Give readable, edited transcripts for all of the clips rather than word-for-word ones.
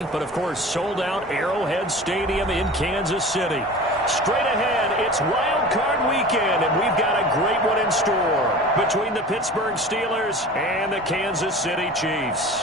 But, of course, sold out Arrowhead Stadium in Kansas City. Straight ahead, it's Wild Card Weekend, and we've got a great one in store between the Pittsburgh Steelers and the Kansas City Chiefs.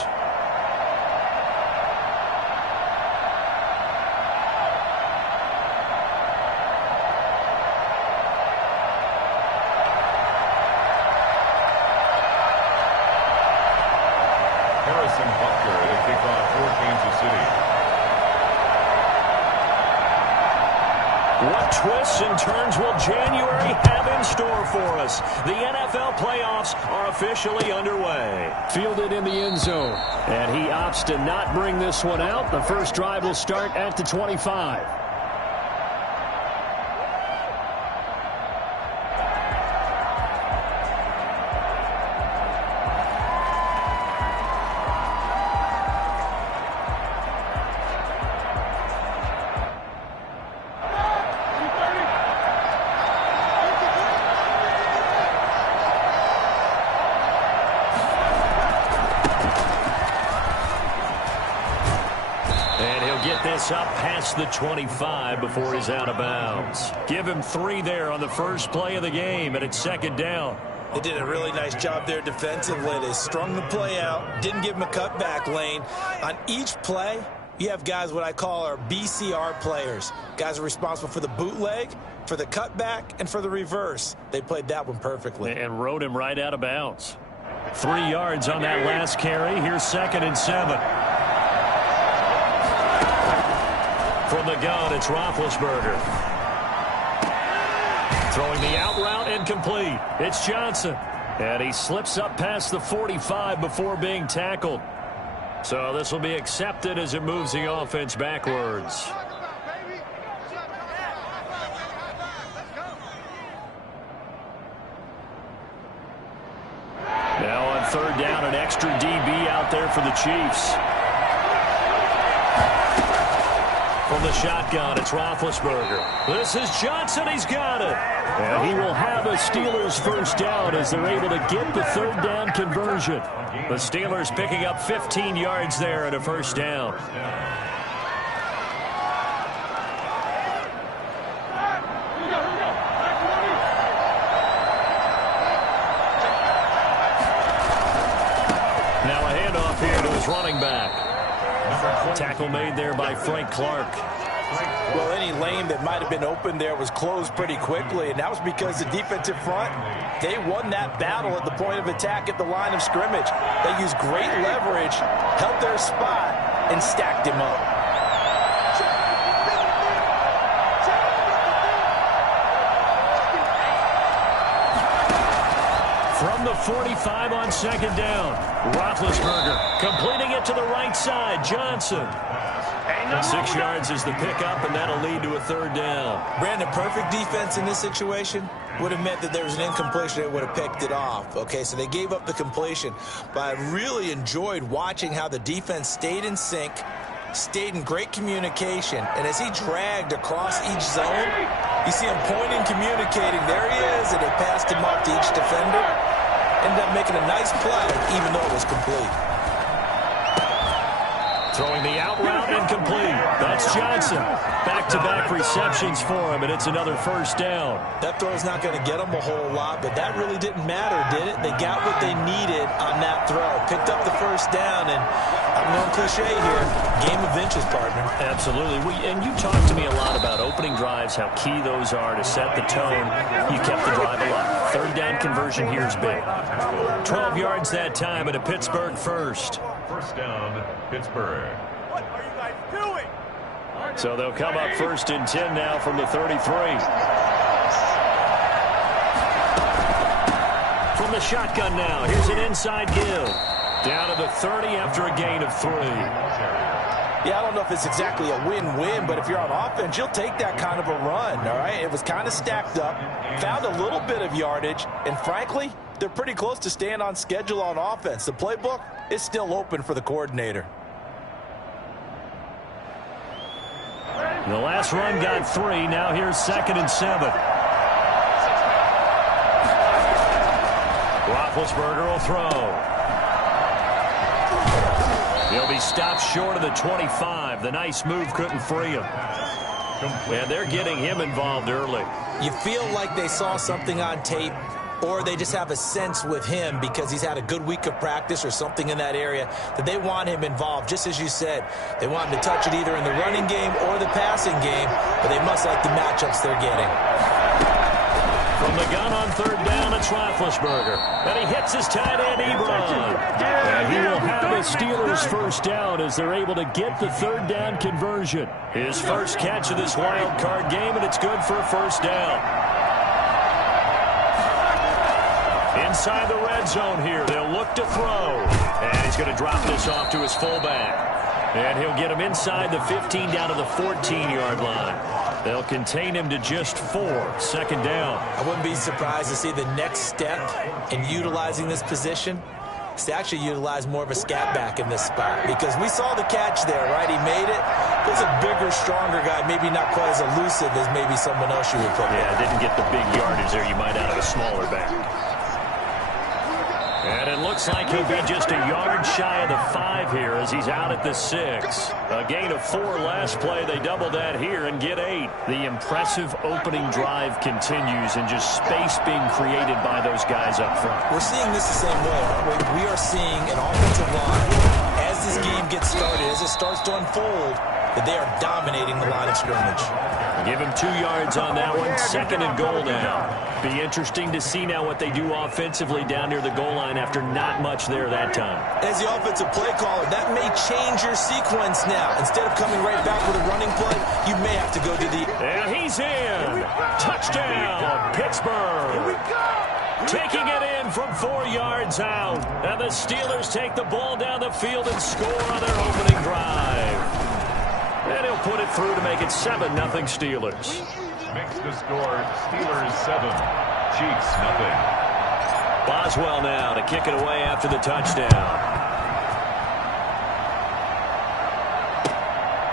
What twists and turns will January have in store for us? The NFL playoffs are officially underway. Fielded in the end zone. And he opts to not bring this one out. The first drive will start at the 25. This up past the 25 before he's out of bounds. Give him 3 there on the first play of the game, and it's second down. They did a really nice job there defensively. They strung the play out, didn't give him a cutback lane. On each play, you have guys what I call our BCR players. Guys are responsible for the bootleg, for the cutback, and for the reverse. They played that one perfectly. And rode him right out of bounds. 3 yards on that last carry. Here's 2nd and 7. From the gun, it's Roethlisberger. Throwing the out route incomplete. It's Johnson. And he slips up past the 45 before being tackled. So this will be accepted as it moves the offense backwards. Now on 3rd down, an extra DB out there for the Chiefs. From the shotgun, it's Roethlisberger. This is Johnson. He's got it. And he will have a Steelers first down as they're able to get the 3rd down conversion. The Steelers picking up 15 yards there and a first down. Now a handoff here to his running back. Tackle made there by Frank Clark. Well, any lane that might have been open there was closed pretty quickly, and that was because the defensive front, they won that battle at the point of attack at the line of scrimmage. They used great leverage, held their spot, and stacked him up. From the 45 on 2nd down, Roethlisberger completing it to the right side. Johnson. 6 yards is the pickup, and that'll lead to a 3rd down. Brandon, perfect defense in this situation would have meant that there was an incompletion. They would have picked it off. Okay, so they gave up the completion. But I really enjoyed watching how the defense stayed in sync, stayed in great communication. And as he dragged across each zone, you see him pointing, communicating. There he is, and they passed him off to each defender. Ended up making a nice play, even though it was complete. Throwing the out route incomplete. That's Johnson. Back-to-back receptions for him, and it's another first down. That throw's not going to get them a whole lot, but that really didn't matter, did it? They got what they needed on that throw. Picked up the first down, and I'm going cliche here. Game of inches, partner. Absolutely. And you talked to me a lot about opening drives, how key those are to set the tone. You kept the drive alive. 3rd down conversion here is big. 12 yards that time and a Pittsburgh first. First down, Pittsburgh. What are you guys doing? So they'll come up 1st and 10 now from the 33. From the shotgun now, here's an inside give. Down to the 30 after a gain of 3. Yeah, I don't know if it's exactly a win-win, but if you're on offense, you'll take that kind of a run, all right? It was kind of stacked up, found a little bit of yardage, and frankly, they're pretty close to staying on schedule on offense. The playbook is still open for the coordinator. The last run got 3. Now here's 2nd and 7. Roethlisberger will throw. He'll be stopped short of the 25. The nice move couldn't free him. And they're getting him involved early. You feel like they saw something on tape, or they just have a sense with him because he's had a good week of practice or something in that area that they want him involved. Just as you said, they want him to touch it either in the running game or the passing game, but they must like the matchups they're getting. From the gun on third down, it's Roethlisberger. And he hits his tight end, Ebron. And he will have a Steelers first down as they're able to get the third down conversion. His first catch of this wild card game, and it's good for a first down. Inside the red zone here, they'll look to throw. And he's going to drop this off to his fullback. And he'll get him inside the 15 down to the 14-yard line. They'll contain him to just 4. Second down. I wouldn't be surprised to see the next step in utilizing this position is to actually utilize more of a scat back in this spot, because we saw the catch there, right? He made it. He's a bigger, stronger guy, maybe not quite as elusive as maybe someone else you would put there. Yeah, didn't get the big yardage there you might out of a smaller back. And it looks like he'll be just a yard shy of the 5 here as he's out at the 6. A gain of 4 last play. They double that here and get 8. The impressive opening drive continues, and just space being created by those guys up front. We're seeing this the same way, aren't we? We are seeing an offensive line, as this game gets started, as it starts to unfold, that they are dominating the line of scrimmage. Give him 2 yards on that one. Second and goal now. Be interesting to see now what they do offensively down near the goal line after not much there that time. As the offensive play caller, that may change your sequence now. Instead of coming right back with a running play, you may have to go to the... And he's in. Touchdown, Pittsburgh. Taking it in from 4 yards out. And the Steelers take the ball down the field and score on their opening drive. And he'll put it through to make it 7-0 Steelers. Makes the score Steelers 7, Chiefs 0. Boswell now to kick it away after the touchdown.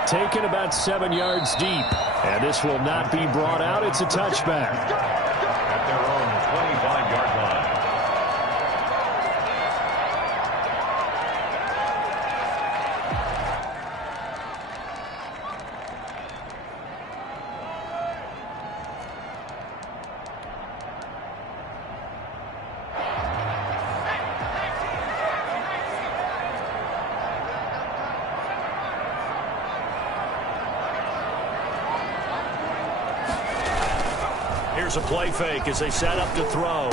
Taken about 7 yards deep. And this will not be brought out. It's a touchback. At their own 25-yard line. Here's a play fake as they set up to throw.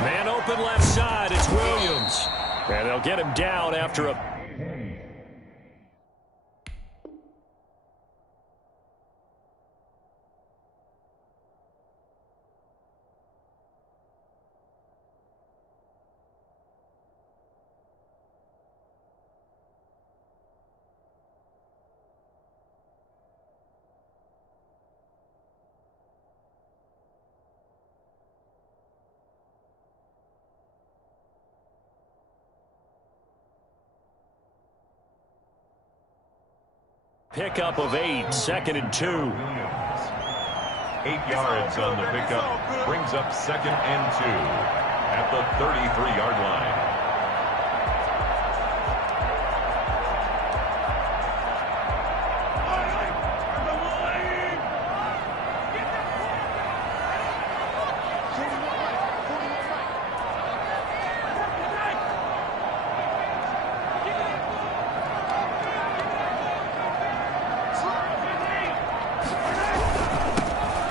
Man open left side, it's Williams. And they'll get him down after a... Pickup of 8, second and 2. 8 yards on the pickup. Brings up second and 2 at the 33-yard line.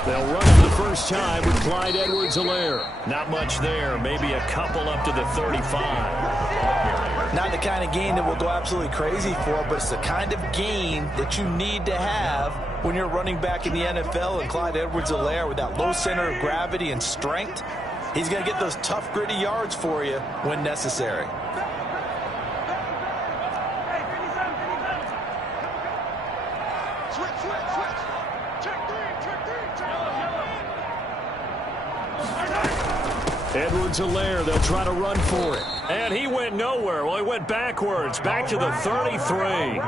They'll run it the first time with Clyde Edwards-Helaire. Not much there, maybe a couple up to the 35. Not the kind of gain that we'll go absolutely crazy for, but it's the kind of gain that you need to have when you're running back in the NFL. And Clyde Edwards-Helaire, with that low center of gravity and strength, he's going to get those tough, gritty yards for you when necessary. Edwards-Helaire, they'll try to run for it. And he went nowhere. Well, he went backwards, back to the 33.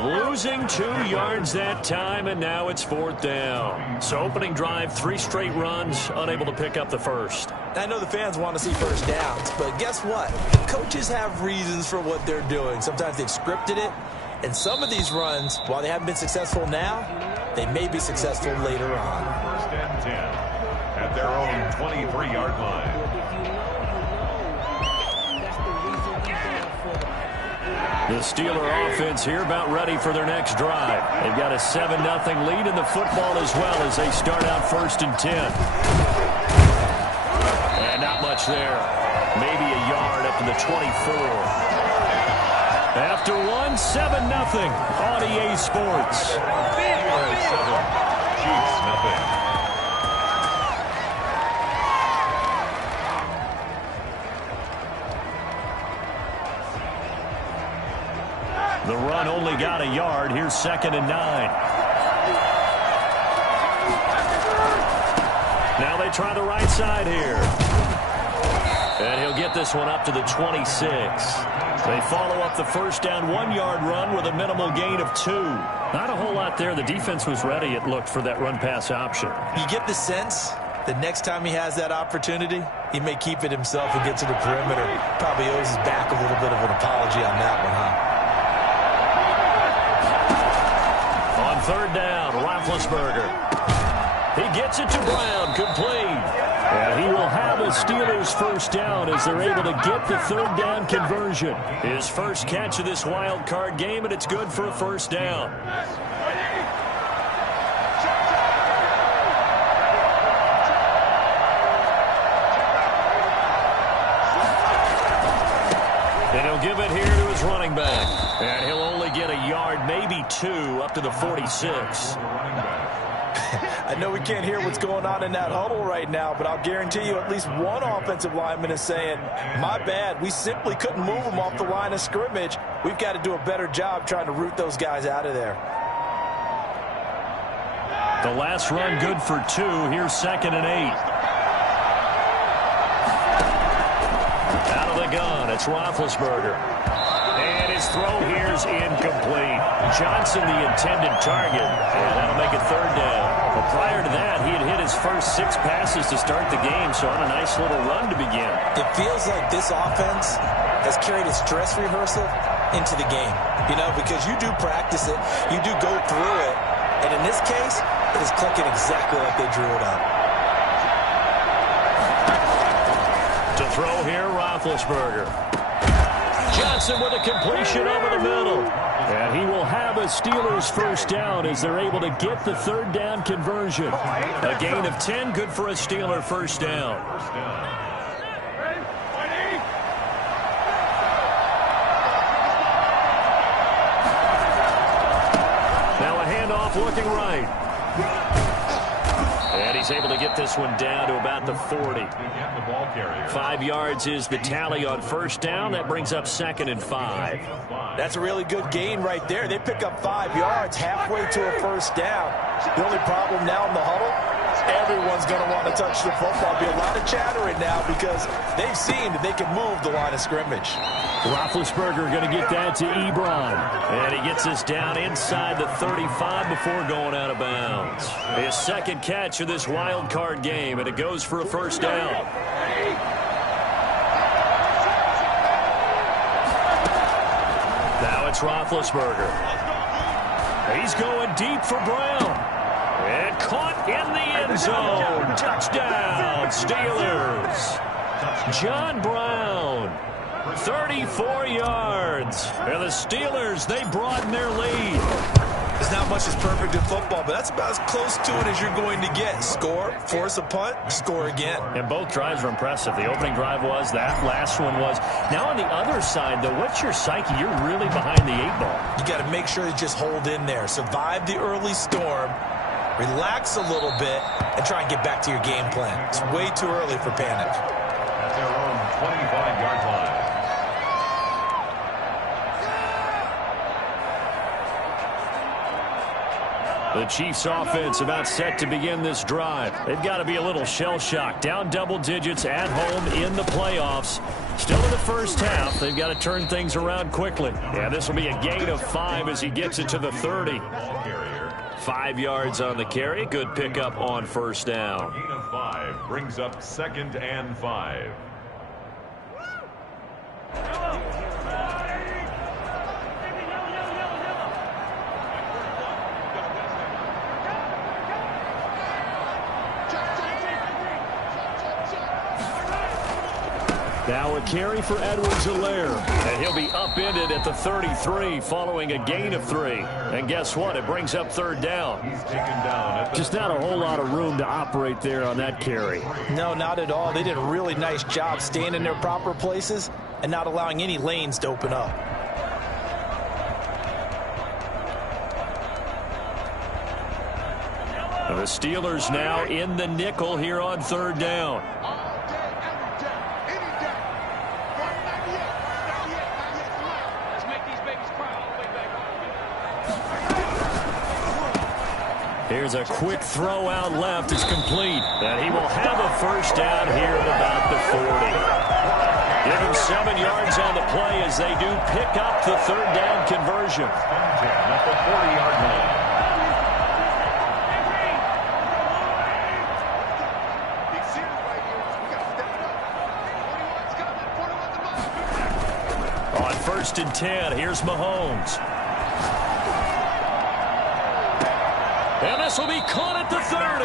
Losing 2 yards that time, and now it's 4th down. So opening drive, 3 straight runs, unable to pick up the first. I know the fans want to see first downs, but guess what? Coaches have reasons for what they're doing. Sometimes they've scripted it, and some of these runs, while they haven't been successful now, they may be successful later on. First and 10 at their own 23-yard line. The Steeler offense here about ready for their next drive. They've got a 7-0 lead in the football as well as they start out 1st and 10. And not much there. Maybe a yard up to the 24. After 1, 7-0 on EA Sports. 7, Chiefs nothing. The run only got a yard. Here's 2nd and 9. Now they try the right side here. And he'll get this one up to the 26. They follow up the first down 1-yard run with a minimal gain of 2. Not a whole lot there. The defense was ready, it looked, for that run-pass option. You get the sense that next time he has that opportunity, he may keep it himself and get to the perimeter. Probably owes his back a little bit of an apology on that one, huh? On 3rd down, Roethlisberger. He gets it to Brown, complete. And he will have a Steelers first down as they're able to get the 3rd down conversion. His first catch of this wild card game, and it's good for a first down. And he'll give it here to his running back. And he'll only get a yard, maybe 2, up to the 46. I know we can't hear what's going on in that huddle right now, but I'll guarantee you at least one offensive lineman is saying, my bad, we simply couldn't move them off the line of scrimmage. We've got to do a better job trying to root those guys out of there. The last run good for 2. Here's 2nd and 8. Out of the gun, it's Roethlisberger. And his throw here's incomplete. Johnson the intended target, and that'll make it 3rd down. But prior to that, he had hit his first 6 passes to start the game, so on a nice little run to begin. It feels like this offense has carried a stress rehearsal into the game. You know, because you do practice it, you do go through it, and in this case, it is clicking exactly like they drew it up. To throw here, Roethlisberger. Johnson with a completion over the middle. And he will have a Steelers first down as they're able to get the 3rd down conversion. A gain of 10, good for a Steeler first down. Now a handoff looking right. And he's able to get this one down to about the 40. 5 yards is the tally on first down. That brings up 2nd and 5. That's a really good gain right there. They pick up 5 yards halfway to a first down. The only problem now in the huddle, everyone's going to want to touch the football. Be a lot of chattering now because they've seen that they can move the line of scrimmage. Roethlisberger going to get that to Ebron. And he gets this down inside the 35 before going out of bounds. His 2nd catch of this wild card game, and it goes for a first down. Now it's Roethlisberger. He's going deep for Brown. And caught in the end zone. Touchdown, Steelers. John Brown, 34 yards. And the Steelers, they broaden their lead. There's not much that's perfect in football, but that's about as close to it as you're going to get. Score, force a punt, score again. And both drives were impressive. The opening drive was, that last one was. Now on the other side, though, what's your psyche? You're really behind the 8 ball. You got to make sure you just hold in there. Survive the early storm, relax a little bit, and try and get back to your game plan. It's way too early for panic. At their own 25-yard line. The Chiefs offense about set to begin this drive. They've got to be a little shell-shocked. Down double digits at home in the playoffs. Still in the first half. They've got to turn things around quickly. Yeah, this will be a gain of 5 as he gets it to the 30. 5 yards on the carry. Good pickup on first down. Gain of 5 brings up 2nd and 5. Now a carry for Edwards-Helaire. And he'll be upended at the 33 following a gain of 3. And guess what? It brings up 3rd down. He's taken down at the Just not a whole lot of room to operate there on that carry. No, not at all. They did a really nice job staying in their proper places and not allowing any lanes to open up. The Steelers now in the nickel here on 3rd down. Here's a quick throw out left. It's complete. And he will have a first down here at about the 40. Give him 7 yards on the play as they do pick up the 3rd down conversion. at the 40-yard line. On 1st and 10, here's Mahomes. And this will be caught at the 30.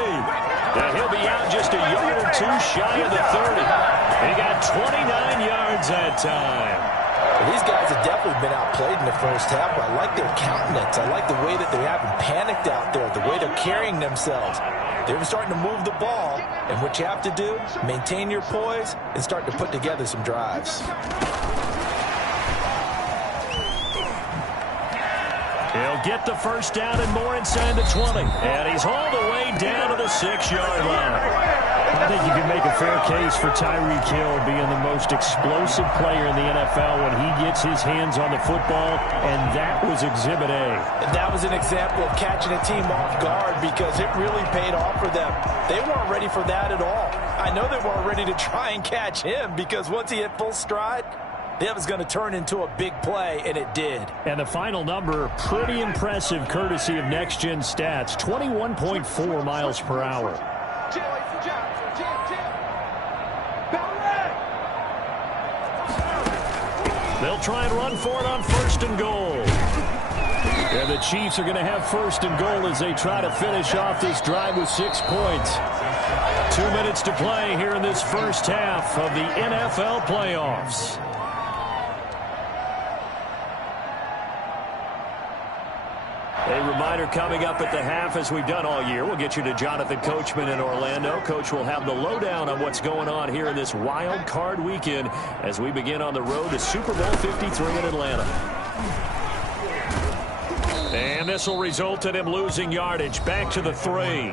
And he'll be out just a yard or 2 shy of the 30. He got 29 yards that time. Well, these guys have definitely been outplayed in the first half, but I like their countenance. I like the way that they haven't panicked out there, the way they're carrying themselves. They're starting to move the ball, and what you have to do, maintain your poise and start to put together some drives. He'll get the first down and more inside the 20. And he's all the way down to the 6-yard line. I think you can make a fair case for Tyreek Hill being the most explosive player in the NFL when he gets his hands on the football, and that was Exhibit A. And that was an example of catching a team off guard because it really paid off for them. They weren't ready for that at all. I know they weren't ready to try and catch him because once he hit full stride, that was going to turn into a big play, and it did. And the final number, pretty impressive courtesy of Next Gen Stats, 21.4 miles per hour. They'll try and run for it on 1st and goal. And the Chiefs are going to have 1st and goal as they try to finish off this drive with 6 points. 2 minutes to play here in this first half of the NFL playoffs. A reminder coming up at the half, as we've done all year. We'll get you to Jonathan Coachman in Orlando. Coach will have the lowdown on what's going on here in this wild card weekend as we begin on the road to Super Bowl 53 in Atlanta. And this will result in him losing yardage back to the 3.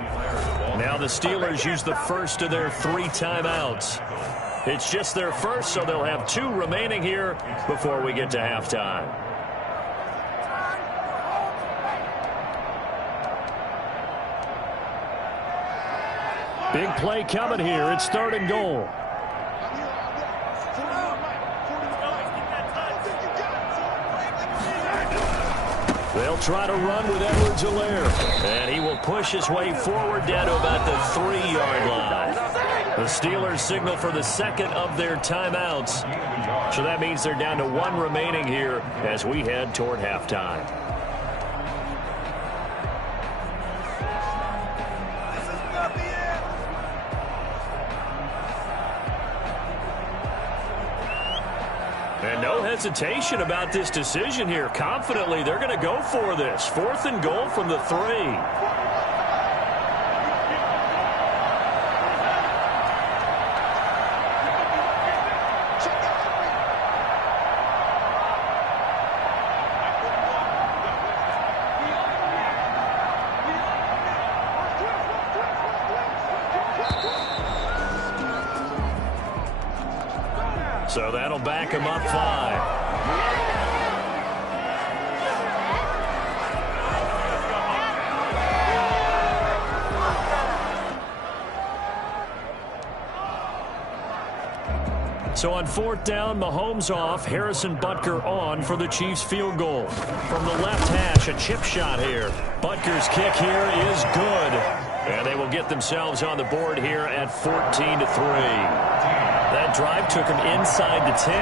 Now the Steelers use the first of their 3 timeouts. It's just their first, so they'll have 2 remaining here before we get to halftime. Big play coming here. It's 3rd and goal. They'll try to run with Edwards-Helaire. And he will push his way forward down to about the 3-yard line. The Steelers signal for the 2nd of their timeouts. So that means they're down to 1 remaining here as we head toward halftime. And no hesitation about this decision here. Confidently, they're going to go for this. 4th and goal from the 3. So that'll back him up 5. So on 4th down, Mahomes off, Harrison Butker on for the Chiefs field goal. From the left hash, a chip shot here. Butker's kick here is good. And they will get themselves on the board here at 14-3. That drive took him inside the 10.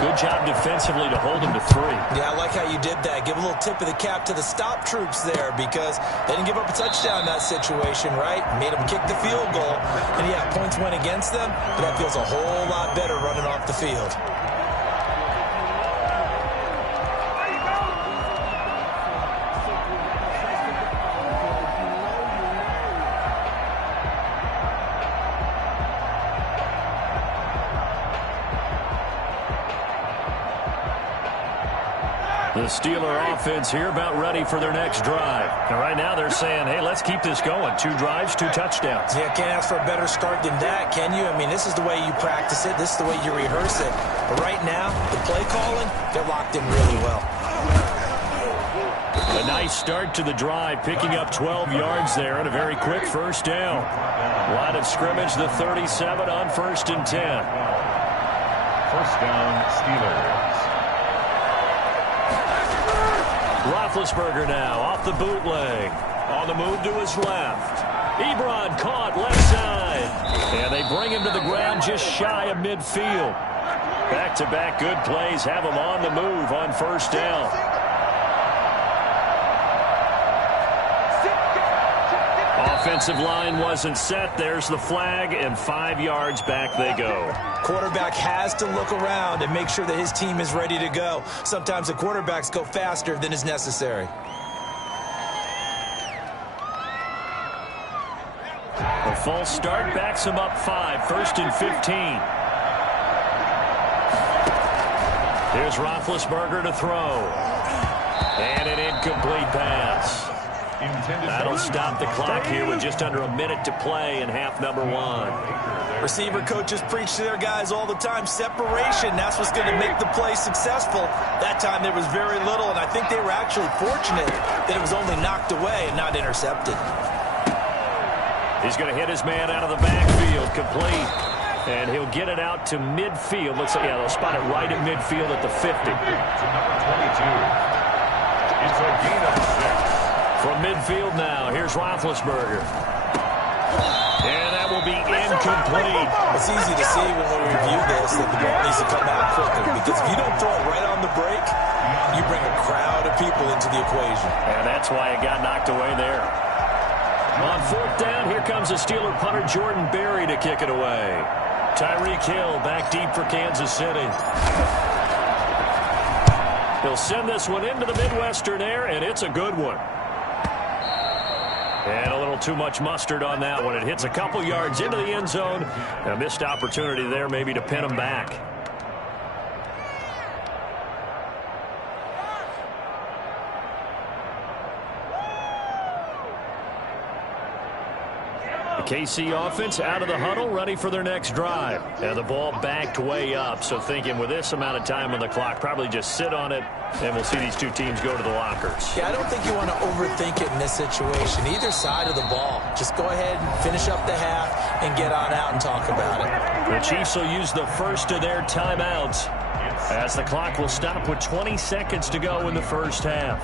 Good job defensively to hold him to 3. Yeah, I like how you did that. Give a little tip of the cap to the stop troops there because they didn't give up a touchdown in that situation, right? Made them kick the field goal. And, yeah, points went against them, but that feels a whole lot better running off the field. The Steeler offense here about ready for their next drive. And right now they're saying, hey, let's keep this going. 2 drives, 2 touchdowns. Yeah, can't ask for a better start than that, can you? I mean, this is the way you practice it. This is the way you rehearse it. But right now, the play calling, they're locked in really well. A nice start to the drive, picking up 12 yards there and a very quick first down. Line of scrimmage, the 37 on 1st and 10. First down, Steelers. Roethlisberger now off the bootleg. On the move to his left. Ebron caught left side. And they bring him to the ground just shy of midfield. Back-to-back good plays have him on the move on 1st down. Offensive line wasn't set. There's the flag, and 5 yards back they go. Quarterback has to look around and make sure that his team is ready to go. Sometimes the quarterbacks go faster than is necessary. A false start backs him up 5, 1st and 15. Here's Roethlisberger to throw. And an incomplete pass. That'll stop the clock here with just under a minute to play in half number 1. Receiver coaches preach to their guys all the time. Separation, that's what's going to make the play successful. That time there was very little, and I think they were actually fortunate that it was only knocked away and not intercepted. He's going to hit his man out of the backfield, complete. And he'll get it out to midfield. Looks like, yeah, they'll spot it right at midfield at the 50. To number 22. It's a gain of 6. From midfield now, here's Roethlisberger. And that will be incomplete. It's easy to see when we review this that the ball needs to come out quicker, because if you don't throw it right on the break, you bring a crowd of people into the equation. And that's why it got knocked away there. On 4th down, here comes the Steeler punter Jordan Berry to kick it away. Tyreek Hill back deep for Kansas City. He'll send this one into the Midwestern air, and it's a good one. And a little too much mustard on that one. It hits a couple yards into the end zone. A missed opportunity there maybe to pin him back. The KC offense out of the huddle, ready for their next drive. And the ball backed way up, so thinking with this amount of time on the clock, probably just sit on it, and we'll see these two teams go to the lockers. Yeah, I don't think you want to overthink it in this situation. Either side of the ball. Just go ahead and finish up the half and get on out and talk about it. The Chiefs will use the first of their timeouts as the clock will stop with 20 seconds to go in the first half.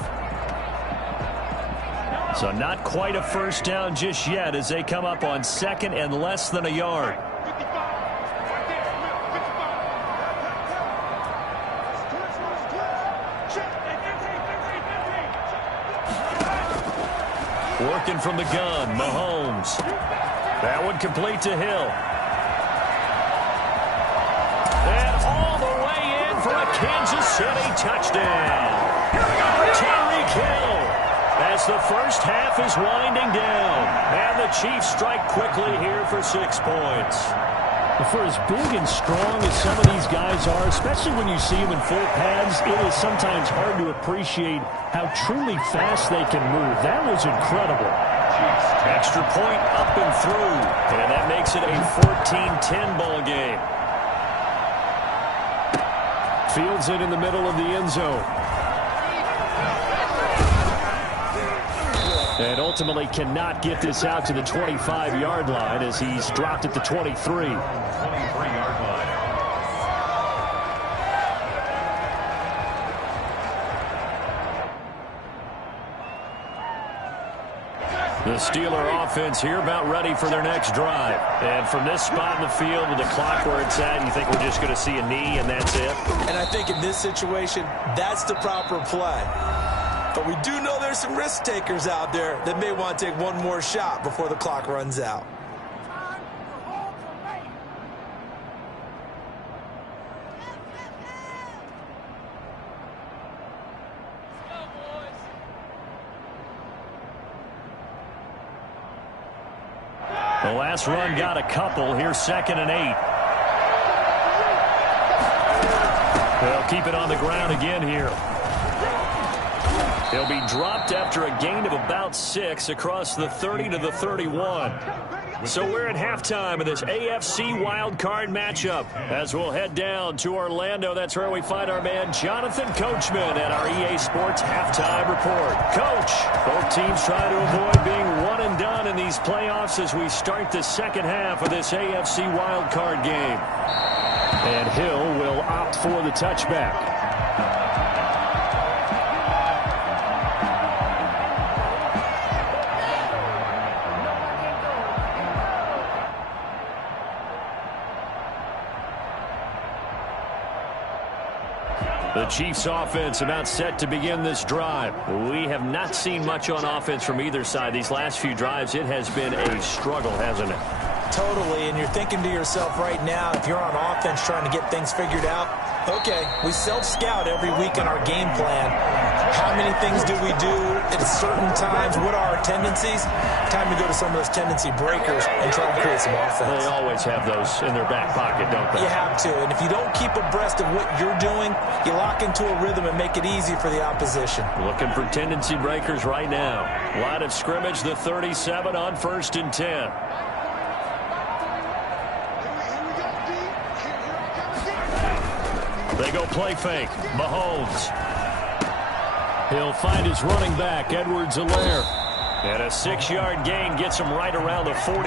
So not quite a first down just yet as they come up on 2nd and less than a yard. Working from the gun, Mahomes. That one complete to Hill. And all the way in for a Kansas City touchdown. Tyreek Hill. As the first half is winding down. And the Chiefs strike quickly here for 6 points. For as big and strong as some of these guys are, especially when you see them in full pads, it is sometimes hard to appreciate how truly fast they can move. That was incredible. Extra point up and through. And that makes it a 14-10 ball game. Fields it in the middle of the end zone. And ultimately cannot get this out to the 25-yard line as he's dropped at the 23. 23-yard line. The Steeler offense here about ready for their next drive. And from this spot in the field with the clock where it's at, you think we're just going to see a knee and that's it? And I think in this situation, that's the proper play. But we do know there's some risk takers out there that may want to take one more shot before the clock runs out. The last run got a couple. Here's 2nd and 8. They'll keep it on the ground again here. He'll be dropped after a gain of about 6 across the 30 to the 31. So we're at halftime of this AFC wildcard matchup. As we'll head down to Orlando, that's where we find our man Jonathan Coachman at our EA Sports Halftime Report. Coach, both teams try to avoid being one and done in these playoffs as we start the second half of this AFC wildcard game. And Hill will opt for the touchback. The Chiefs offense about set to begin this drive. We have not seen much on offense from either side. These last few drives, it has been a struggle, hasn't it? Totally, and you're thinking to yourself right now, if you're on offense trying to get things figured out, okay, we self-scout every week in our game plan. How many things do we do at certain times? What are our tendencies? Time to go to some of those tendency breakers and try to create some offense. They always have those in their back pocket, don't they? You have to, and if you don't keep abreast of what you're doing, you lock into a rhythm and make it easy for the opposition. Looking for tendency breakers right now. Line of scrimmage, the 37 on 1st and 10. They go play fake. Mahomes. He'll find his running back, Edwards-Helaire. And a 6-yard gain gets him right around the 43.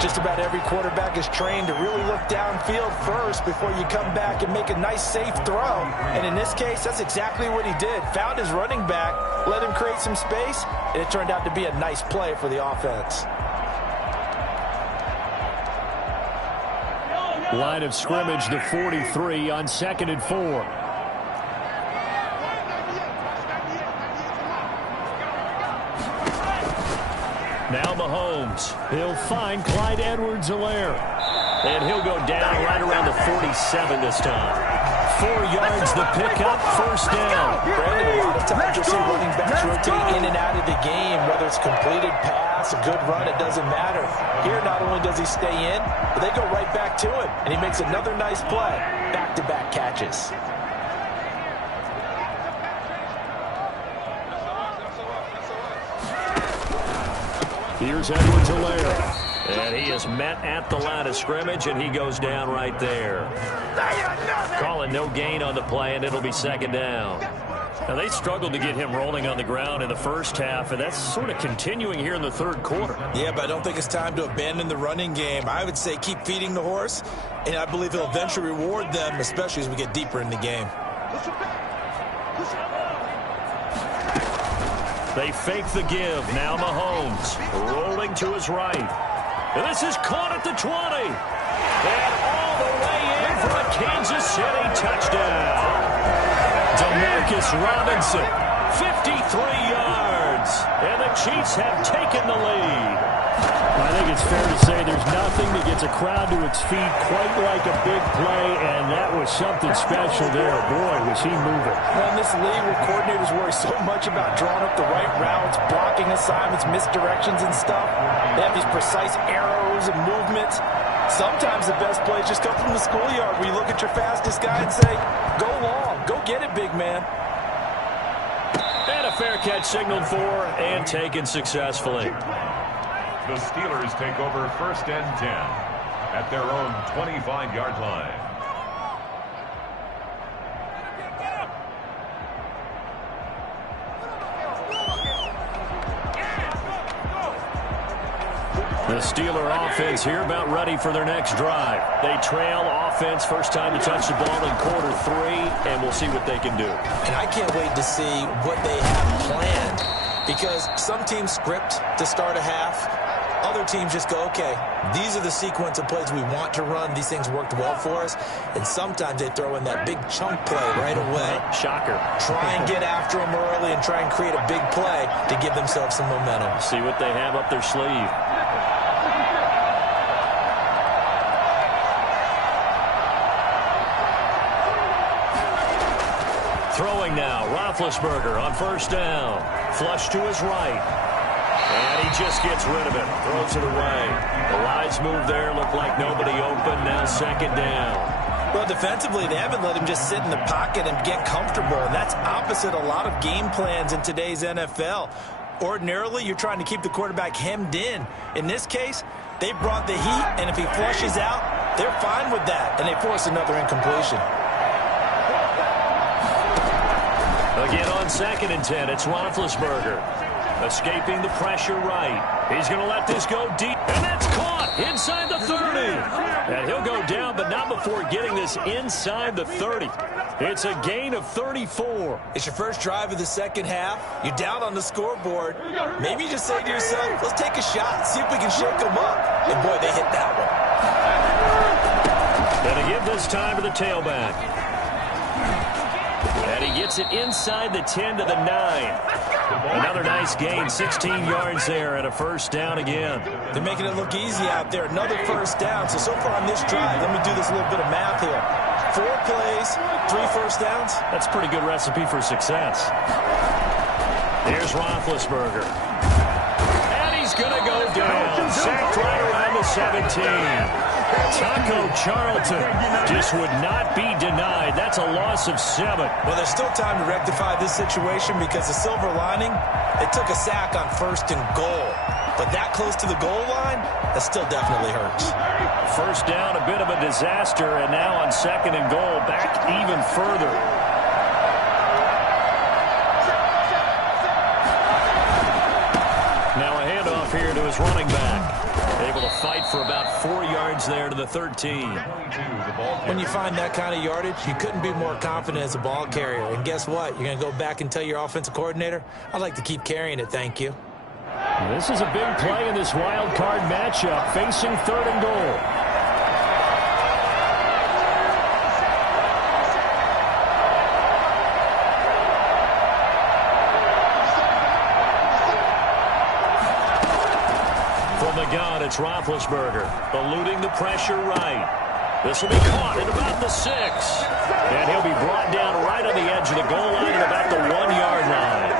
Just about every quarterback is trained to really look downfield first before you come back and make a nice, safe throw. And in this case, that's exactly what he did. Found his running back, let him create some space, and it turned out to be a nice play for the offense. Line of scrimmage, the 43 on 2nd and 4. Now Mahomes. He'll find Clyde Edwards-Helaire. And he'll go down right around the 47 this time. 4 yards the pickup, 1st down. Brandon, a lot of times you'll see running backs rotate in and out of the game, whether it's completed pass, a good run, it doesn't matter. Here, not only does he stay in, but they go right back to him, and he makes another nice play. Back-to-back catches. Here's Edwards-Helaire. And he is met at the line of scrimmage, and he goes down right there. Calling no gain on the play, and it'll be 2nd down. Now, they struggled to get him rolling on the ground in the first half, and that's sort of continuing here in the 3rd quarter. Yeah, but I don't think it's time to abandon the running game. I would say keep feeding the horse, and I believe he'll eventually reward them, especially as we get deeper in the game. They fake the give. Now Mahomes rolling to his right. And this is caught at the 20. And all the way in for a Kansas City touchdown. Demarcus Robinson, 53 yards. And the Chiefs have taken the lead. I think it's fair to say there's nothing that gets a crowd to its feet quite like a big play, and that was something special there. Boy, was he moving. Well, in this league where coordinators worry so much about drawing up the right routes, blocking assignments, misdirections and stuff, they have these precise arrows and movements. Sometimes the best plays just come from the schoolyard where you look at your fastest guy and say, go long, go get it, big man. And a fair catch signaled for and taken successfully. The Steelers take over 1st and 10 at their own 25-yard line. The Steeler offense here about ready for their next drive. They trail offense, first time to touch the ball in quarter 3, and we'll see what they can do. And I can't wait to see what they have planned Because some teams script to start a half. Other teams just go, okay, these are the sequence of plays we want to run. These things worked well for us. And sometimes they throw in that big chunk play right away. Shocker. Try and get after them early and try and create a big play to give themselves some momentum. See what they have up their sleeve. Throwing now, Roethlisberger on first down. Flush to his right. And he just gets rid of it. Throws it away. The lines move there. Look like nobody open. Now second down. Well, defensively, they haven't let him just sit in the pocket and get comfortable. And that's opposite a lot of game plans in today's NFL. Ordinarily, you're trying to keep the quarterback hemmed in. In this case, they brought the heat, and if he flushes out, they're fine with that. And they force another incompletion. Again on 2nd and 10, it's Roethlisberger. Escaping the pressure right. He's going to let this go deep. And that's caught inside the 30. And he'll go down, but not before getting this inside the 30. It's a gain of 34. It's your first drive of the second half. You're down on the scoreboard. Maybe you just say to yourself, let's take a shot, see if we can shake them up. And, boy, they hit that one. Going to give this time to the tailback. And he gets it inside the 10 to the 9. Another nice gain, 16 yards there, and a first down again. They're making it look easy out there. Another first down. So far on this drive, let me do this little bit of math here. 4 plays, 3 first downs. That's a pretty good recipe for success. Here's Roethlisberger. And he's going to go down. Sacked right around the 17. Taco Charlton just would not be denied. That's a loss of 7. Well, there's still time to rectify this situation because the silver lining, they took a sack on 1st and goal. But that close to the goal line, that still definitely hurts. First down, a bit of a disaster, and now on 2nd and goal, back even further. Now a handoff here to his running back. Able to fight for about 4 yards there to the 13. When you find that kind of yardage, you couldn't be more confident as a ball carrier. And guess what? You're going to go back and tell your offensive coordinator, I'd like to keep carrying it, thank you. This is a big play in this wild card matchup, facing 3rd and goal. Gun, it's Roethlisberger, eluding the pressure right. This will be caught at about the 6. And he'll be brought down right on the edge of the goal line at about the 1-yard line.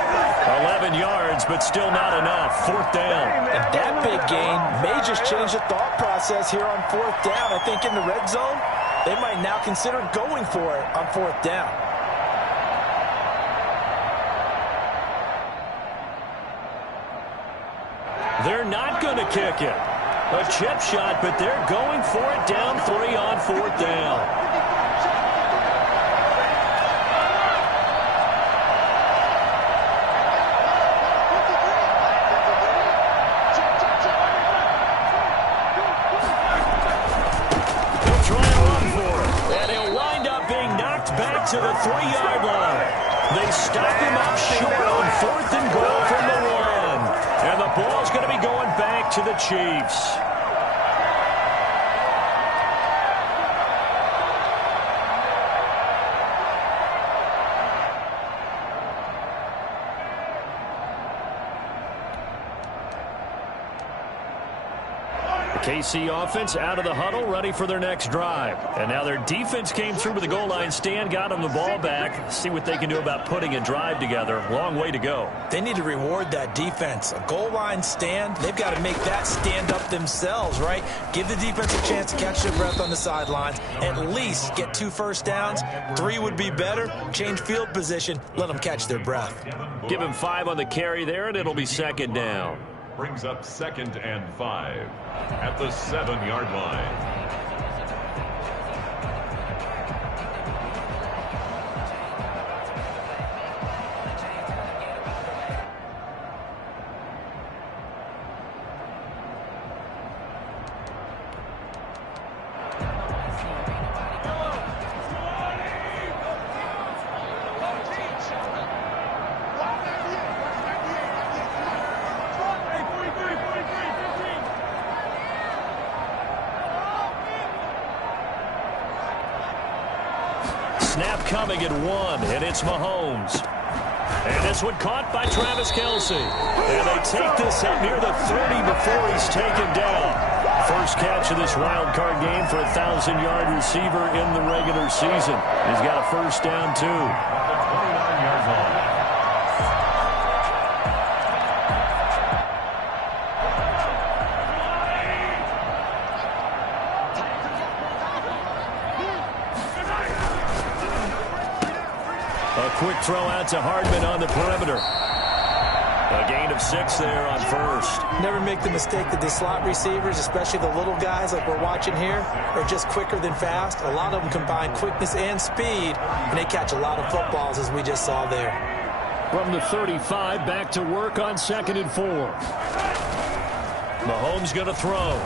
11 yards, but still not enough. 4th down. And that big gain may just change the thought process here on 4th down. I think in the red zone, they might now consider going for it on 4th down. They're not going to kick it. A chip shot, but they're going for it down 3 on 4th down. He'll try and run for it. And he'll wind up being knocked back to the 3-yard line. They stop him up short on 4th and goal from the 1. And the ball's going to be going back to the Chiefs. KC offense out of the huddle, ready for their next drive. And now their defense came through with the goal line stand, got them the ball back. See what they can do about putting a drive together. Long way to go. They need to reward that defense. A goal line stand, they've got to make that stand up themselves, right? Give the defense a chance to catch their breath on the sidelines. At least get 2 first downs. 3 would be better. Change field position. Let them catch their breath. Give him 5 on the carry there, and it'll be 2nd down. Brings up 2nd and 5 at the 7-yard line. snap coming at 1, and it's Mahomes. And this one caught by Travis Kelce. And they take this up near the 30 before he's taken down. First catch of this wild card game for a 1,000-yard receiver in the regular season. He's got a first down, too. 29 yards long. A quick throw out to Hardman on the perimeter. A gain of 6 there on first. Never make the mistake that the slot receivers, especially the little guys like we're watching here, are just quicker than fast. A lot of them combine quickness and speed, and they catch a lot of footballs, as we just saw there. From the 35, back to work on 2nd and 4. Mahomes going to throw.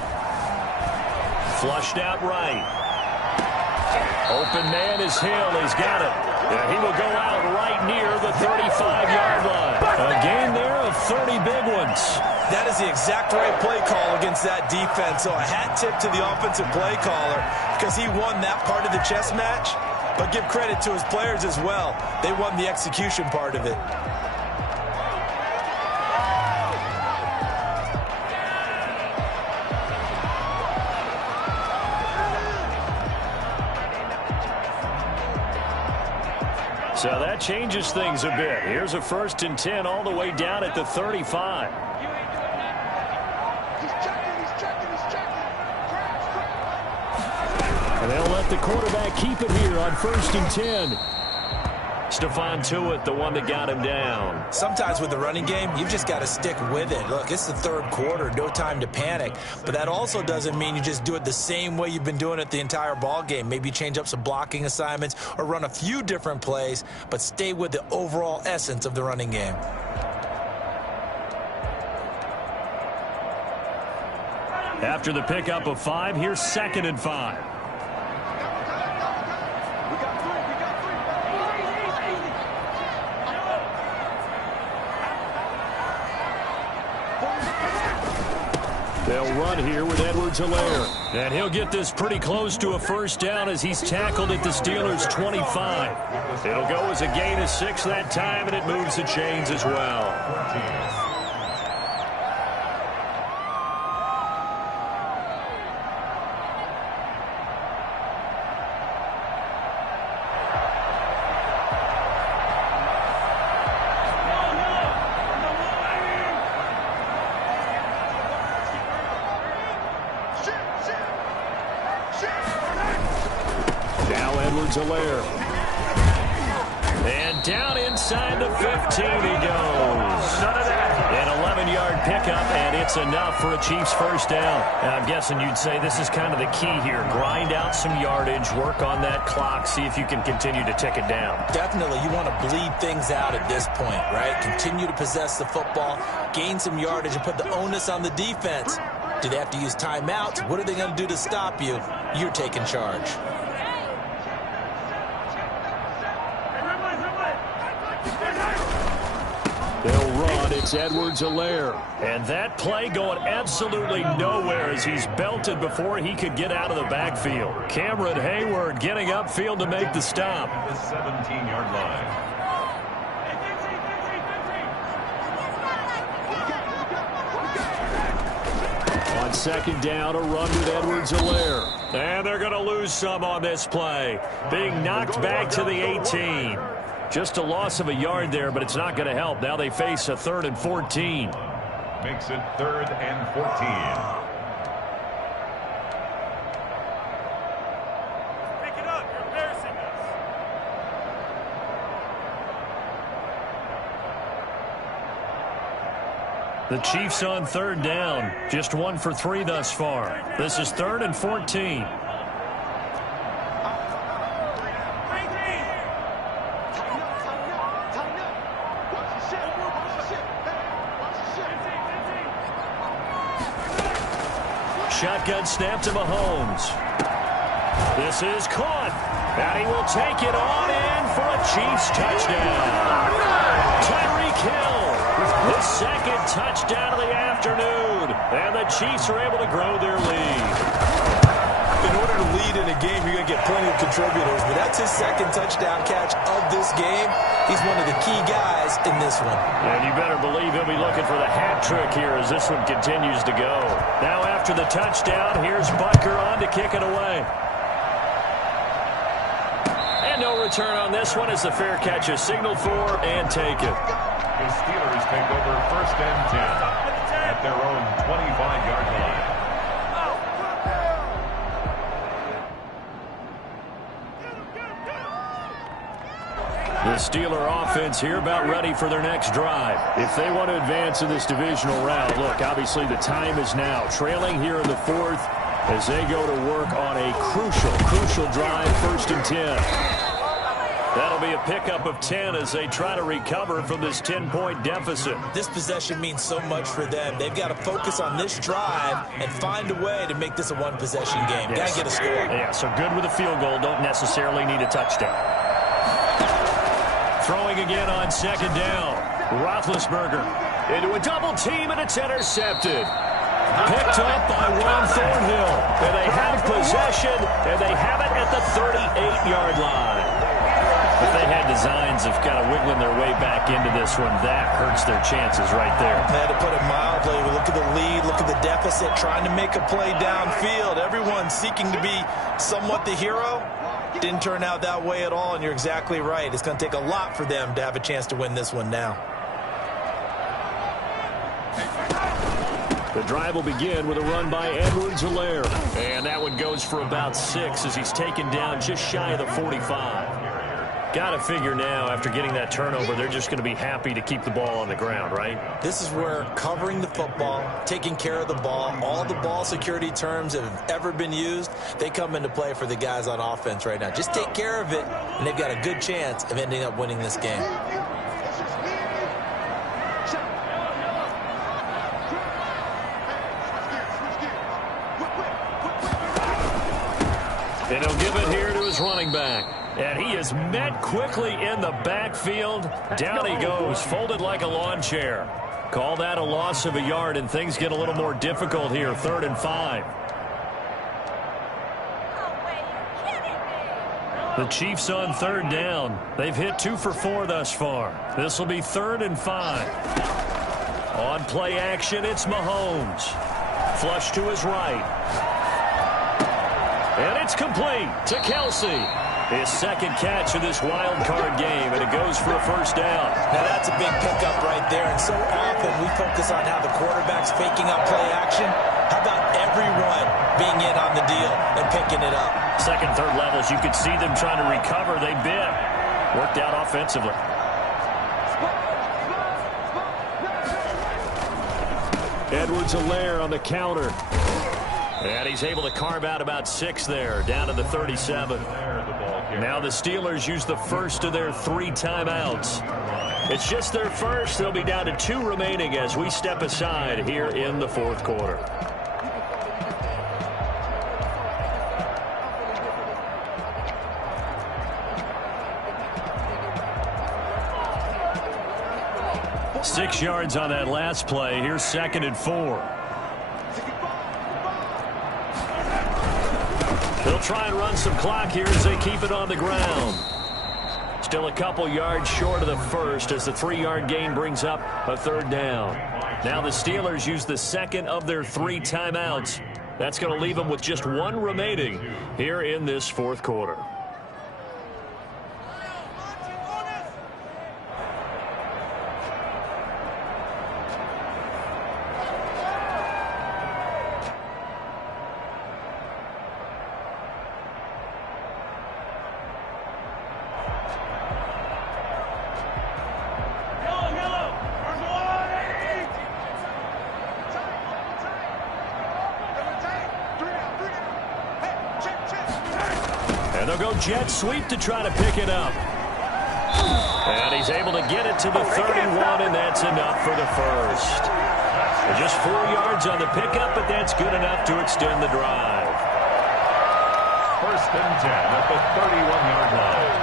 Flushed out right. Open man is Hill. He's got it. And he will go out right near the 35-yard line. A gain there of 30 big ones. That is the exact right play call against that defense. So a hat tip to the offensive play caller because he won that part of the chess match. But give credit to his players as well. They won the execution part of it. So that changes things a bit. Here's a 1st and 10 all the way down at the 35. And they'll let the quarterback keep it here on 1st and 10. Stephon Tuitt, the one that got him down. Sometimes with the running game, you've just got to stick with it. Look, it's the 3rd quarter, no time to panic. But that also doesn't mean you just do it the same way you've been doing it the entire ball game. Maybe change up some blocking assignments or run a few different plays, but stay with the overall essence of the running game. After the pickup of 5, here's 2nd and 5. They'll run here with Edwards-Helaire. And he'll get this pretty close to a first down as he's tackled at the Steelers' 25. It'll go as a gain of 6 that time, and it moves the chains as well. Edwards-Helaire. And down inside the 15 he goes. An 11-yard pickup, and it's enough for a Chiefs first down. Now, I'm guessing you'd say this is kind of the key here. Grind out some yardage, work on that clock, see if you can continue to tick it down. Definitely. You want to bleed things out at this point, right? Continue to possess the football, gain some yardage, and put the onus on the defense. Do they have to use timeouts? What are they going to do to stop you? You're taking charge. They'll run. It's Edwards-Helaire. And that play going absolutely nowhere as he's belted before he could get out of the backfield. Cameron Hayward getting upfield to make the stop. The 17-yard line. On 2nd down, a run with Edwards-Helaire. And they're going to lose some on this play. Being knocked back to the 18. Just a loss of a yard there, but it's not going to help. Now they face a 3rd and 14. Makes it 3rd and 14. Pick it up. You're embarrassing us. The Chiefs on 3rd down. Just 1 for 3 thus far. This is 3rd and 14. Shotgun snap to Mahomes. This is caught. And he will take it on in for a Chiefs touchdown. Tyreek Hill, the 2nd touchdown of the afternoon. And the Chiefs are able to grow their lead. in order to lead in a game, you're going to get plenty of contributors, but that's his second touchdown catch of this game. He's one of the key guys in this one. And you better believe he'll be looking for the hat trick here as this one continues to go. Now after the touchdown, here's Butker on to kick it away. And no return on this one as the fair catch is signaled for and taken. The Steelers take over 1st and 10 at their own 25-yard line. The Steeler offense here about ready for their next drive. If they want to advance in this divisional round, look, obviously the time is now. Trailing here in the 4th as they go to work on a crucial drive, 1st and 10. That'll be a pickup of 10 as they try to recover from this 10-point deficit. This possession means so much for them. They've got to focus on this drive and find a way to make this a one-possession game. Yes. Got to get a score. Yeah, so good with a field goal. Don't necessarily need a touchdown. Throwing again on 2nd down. Roethlisberger into a double team, and it's intercepted. Picked up by Juan Thornhill. And they have possession, and they have it at the 38-yard line. If they had designs of kind of wiggling their way back into this one, that hurts their chances right there. They had to put it mildly. We look at the lead, look at the deficit, trying to make a play downfield. Everyone seeking to be somewhat the hero. Didn't turn out that way at all, and you're exactly right. It's going to take a lot for them to have a chance to win this one now. The drive will begin with a run by Edwards-Helaire. And that one goes for about 6 as he's taken down just shy of the 45. Got to figure now, after getting that turnover, they're just going to be happy to keep the ball on the ground, right? This is where covering the football, taking care of the ball, all the ball security terms that have ever been used, they come into play for the guys on offense right now. Just take care of it, and they've got a good chance of ending up winning this game. And he'll give it here to his running back. And he is met quickly in the backfield. Down he goes, folded like a lawn chair. Call that a loss of a yard, and things get a little more difficult here. 3rd and 5. The Chiefs on 3rd down. They've hit 2 for 4 thus far. This will be 3rd and 5. On play action, it's Mahomes. Flush to his right. And it's complete to Kelsey. His second catch of this wild card game, and it goes for a 1st down. Now that's a big pickup right there, and so often we focus on how the quarterback's faking on play action. How about everyone being in on the deal and picking it up? 2nd, 3rd levels, you could see them trying to recover. They bit. Worked out offensively. Edwards-Helaire on the counter. And he's able to carve out about 6 there, down to the 37. Now the Steelers use the first of their 3 timeouts. It's just their first. They'll be down to 2 remaining as we step aside here in the 4th quarter. Six yards on that last play. Here's 2nd and 4. They'll try and run some clock here as they keep it on the ground. Still a couple yards short of the first as the 3-yard gain brings up a 3rd down. Now the Steelers use the 2nd of their 3 timeouts. That's going to leave them with just 1 remaining here in this 4th quarter. And they'll go jet sweep to try to pick it up. And he's able to get it to the 31, and that's enough for the first. And just 4 yards on the pickup, but that's good enough to extend the drive. 1st and 10 at the 31-yard line.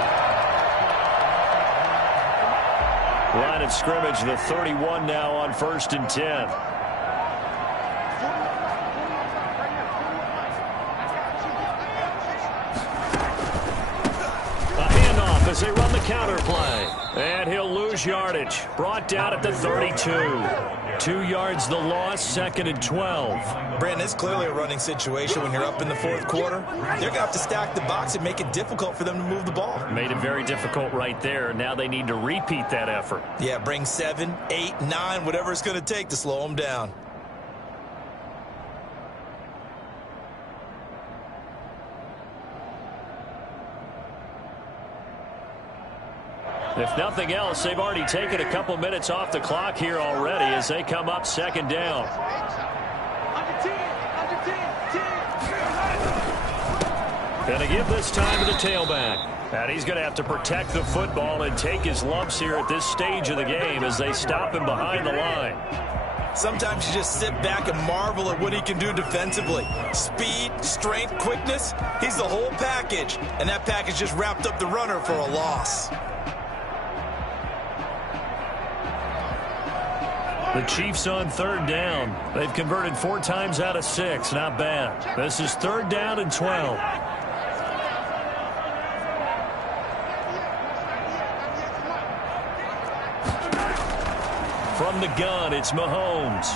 Line of scrimmage, the 31 now on 1st and 10. as they run the counter play. And he'll lose yardage. Brought down at the 32. 2 yards the loss, 2nd and 12. Brandon, it's clearly a running situation when you're up in the 4th quarter. They're going to have to stack the box and make it difficult for them to move the ball. Made it very difficult right there. Now they need to repeat that effort. Yeah, bring 7, 8, 9, whatever it's going to take to slow them down. If nothing else, they've already taken a couple minutes off the clock here already as they come up 2nd down. Gonna give this time to the tailback. And he's going to have to protect the football and take his lumps here at this stage of the game as they stop him behind the line. Sometimes you just sit back and marvel at what he can do defensively. Speed, strength, quickness, he's the whole package. And that package just wrapped up the runner for a loss. The Chiefs on 3rd down. They've converted 4 times out of 6. Not bad. This is 3rd down and 12. From the gun, it's Mahomes.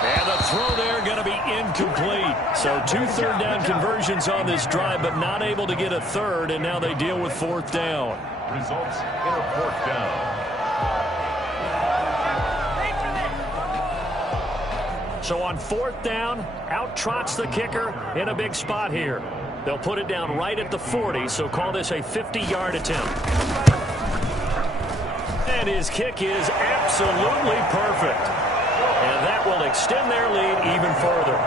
And the throw there going to be incomplete. So 2 third down conversions on this drive, but not able to get a third, and now they deal with 4th down. Results in a 4th down. So on 4th down, out trots the kicker in a big spot here. They'll put it down right at the 40, so call this a 50-yard attempt. And his kick is absolutely perfect. And that will extend their lead even further.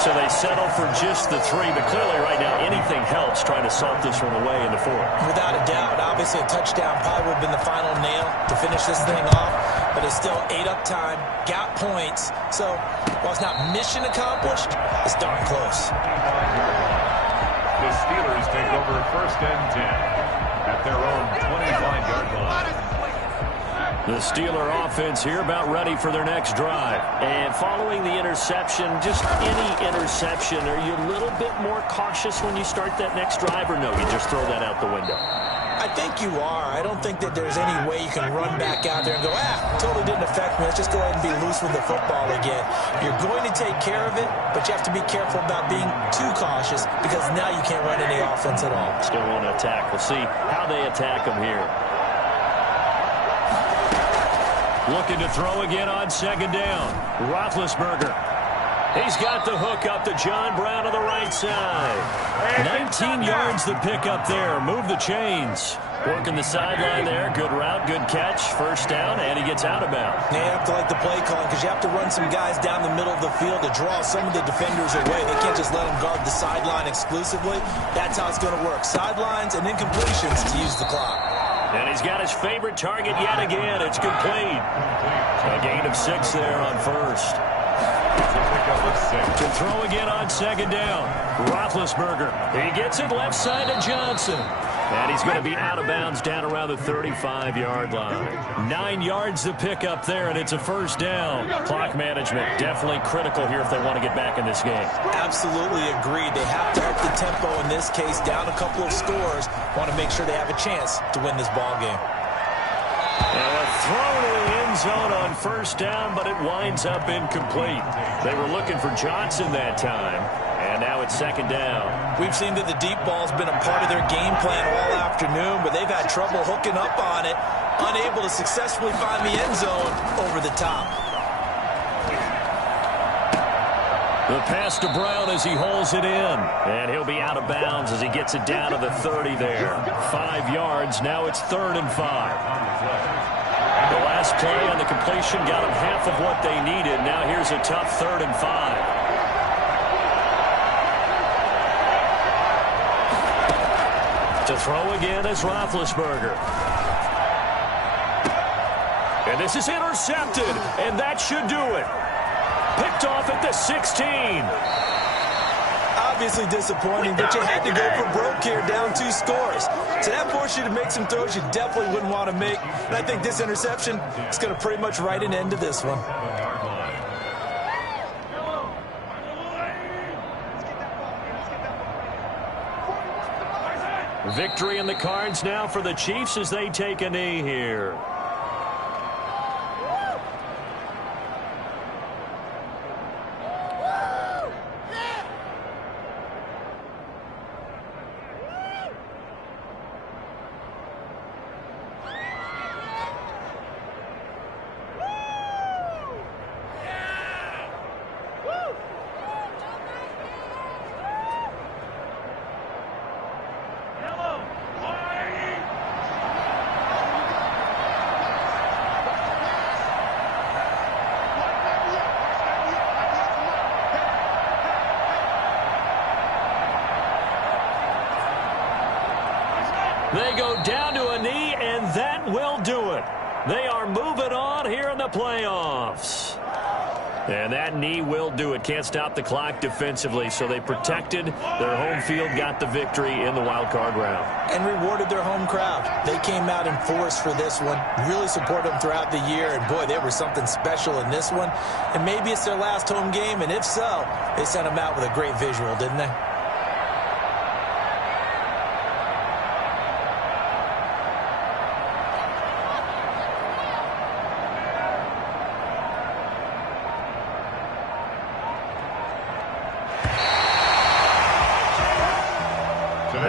So they settle for just the 3, but clearly right now anything helps trying to salt this one away in the 4th. Without a doubt, obviously a touchdown probably would have been the final nail to finish this thing off, but it's still ate up time, got points, so while it's not mission accomplished, it's darn close. The Steelers take over 1st and 10 at their own 25-yard line. The Steeler offense here about ready for their next drive. And following the interception, just any interception, are you a little bit more cautious when you start that next drive, or no, you just throw that out the window? I think you are. I don't think that there's any way you can run back out there and go, totally didn't affect me. Let's just go ahead and be loose with the football again. You're going to take care of it, but you have to be careful about being too cautious because now you can't run any offense at all. Still want to attack. We'll see how they attack them here. Looking to throw again on 2nd down. Roethlisberger. He's got the hook up to John Brown on the right side. 19 yards the pickup there. Move the chains. Working the sideline there. Good route, good catch. 1st down, and he gets out of bounds. Now you have to like the play calling because you have to run some guys down the middle of the field to draw some of the defenders away. They can't just let them guard the sideline exclusively. That's how it's going to work. Sidelines and incompletions to use the clock. And he's got his favorite target yet again. It's complete. A gain of 6 there on 1st. To throw again on 2nd down. Roethlisberger. He gets it left side to Johnson. And he's going to be out of bounds down around the 35-yard line. 9 yards to pick up there, and it's a 1st down. Clock management definitely critical here if they want to get back in this game. Absolutely agreed. They have to up the tempo in this case, down a couple of scores. Want to make sure they have a chance to win this ball game. And a throw to the end zone on 1st down, but it winds up incomplete. They were looking for Johnson that time. And now it's 2nd down. We've seen that the deep ball's been a part of their game plan all afternoon, but they've had trouble hooking up on it, unable to successfully find the end zone over the top. The pass to Brown as he holds it in. And he'll be out of bounds as he gets it down to the 30 there. 5 yards. Now it's 3rd and 5. The last play on the completion got them half of what they needed. Now here's a tough 3rd and 5. To throw again is Roethlisberger. And this is intercepted, and that should do it. Picked off at the 16. Obviously disappointing, but you had to go for broke here, down 2 scores. So that forced you to make some throws you definitely wouldn't want to make. And I think this interception is going to pretty much write an end to this one. Victory in the cards now for the Chiefs as they take a knee here. They go down to a knee, and that will do it. They are moving on here in the playoffs. And that knee will do it. Can't stop the clock defensively, so they protected their home field, got the victory in the wild card round. And rewarded their home crowd. They came out in force for this one, really supported them throughout the year, and boy, they were something special in this one. And maybe it's their last home game, and if so, they sent them out with a great visual, didn't they?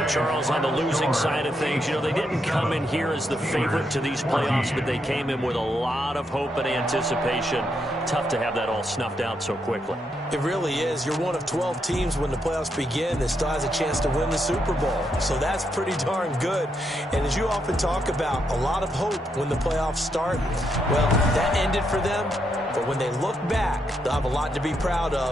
Charles, on the losing side of things, you know, they didn't come in here as the favorite to these playoffs, but they came in with a lot of hope and anticipation. Tough to have that all snuffed out so quickly. It really is. You're one of 12 teams when the playoffs begin that still has a chance to win the Super Bowl. So that's pretty darn good. And as you often talk about, a lot of hope when the playoffs start. Well, that ended for them. But when they look back, they'll have a lot to be proud of.